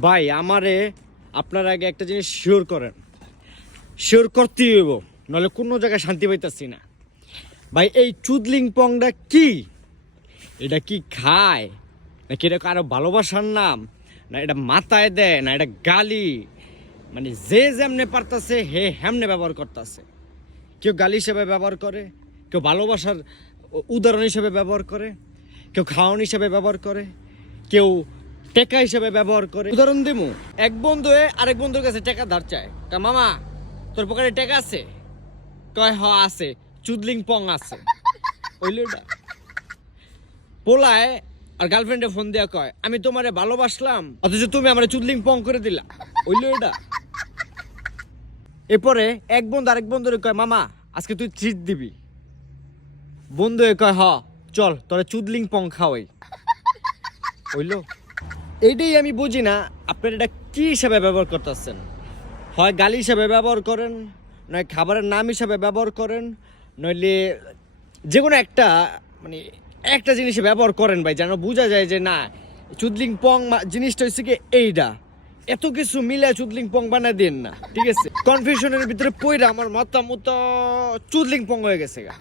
ভাই আমারে আপনার আগে একটা জিনিস শিওর করেন, শিওর করতেই হইব, নাহলে কোনো জায়গায় শান্তি পাইতাছি না। ভাই এই চুদলিং পংটা কি? এটা কি খায় নাকি এটা কারো ভালোবাসার নাম, না এটা মাথায় দেয়, না এটা গালি? মানে যে যেমনে পারতাছে হে হেমনে ব্যবহার করতেছে। কেউ গালি হিসেবে ব্যবহার করে, কেউ ভালোবাসার উদাহরণ হিসেবে ব্যবহার করে, কেউ খাওয়ান হিসেবে ব্যবহার করে, কেউ টেকা হিসেবে ব্যবহার করে। উদাহরণ দিমু, এক বন্ধু আরেক বন্ধুর কাছে টাকা ধার চায়, মামা তোর পকেটে টাকা আছে? কয় হ আছে, চুদলিং পং আছে। ওইল পোলায় আর গার্লফ্রেন্ডে ফোন দেওয়া কয় আমি তোমারে ভালোবাসলাম, অথচ তুমি আমার চুদলিং পং করে দিলা। ওইল এটা। এরপরে এক বন্ধু আরেক বন্ধুরে কয় মামা আজকে তুই ট্রিট দিবি। বন্ধু কয় হ চল তোরা চুদলিং পং খাওয়াই। হইল? এইটাই আমি বুঝি না আপনারা এটা কি হিসাবে ব্যবহার করতেছেন। হয় গালি হিসাবে ব্যবহার করেন, নয় খাবারের নাম হিসাবে ব্যবহার করেন, নইলে যে কোনো একটা মানে একটা জিনিসে ব্যবহার করেন ভাই, যেন বোঝা যায় যে না চুদলিং পং জিনিসটা হচ্ছে কি এইটা। এত কিছু মিলে চুদলিং পং বানায় দেন না, ঠিক আছে? কনফিউশনের ভিতরে পইরা আমার মাথা মতো চুদলিং পং হয়ে গেছে গা।